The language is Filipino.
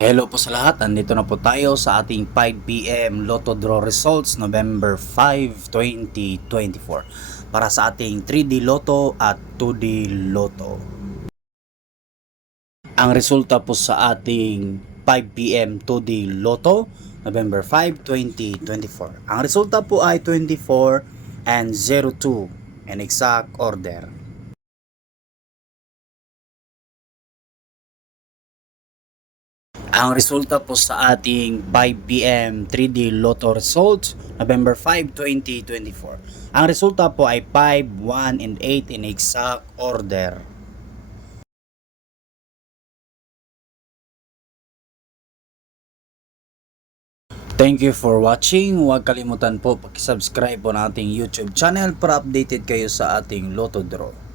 Hello po sa lahat, nandito na po tayo sa ating 5pm Lotto Draw Results November 5, 2024 para sa ating 3D Lotto at 2D Lotto. Ang resulta po sa ating 5pm 2D Lotto November 5, 2024. Ang resulta po ay 24 and 02 in exact order. Ang resulta po sa ating 5pm 3D Lotto results November 5, 2024. Ang resulta po ay 5, 1, and 8 in exact order. Thank you for watching. Huwag kalimutan po pag-subscribe po ng ating YouTube channel para updated kayo sa ating Lotto Draw.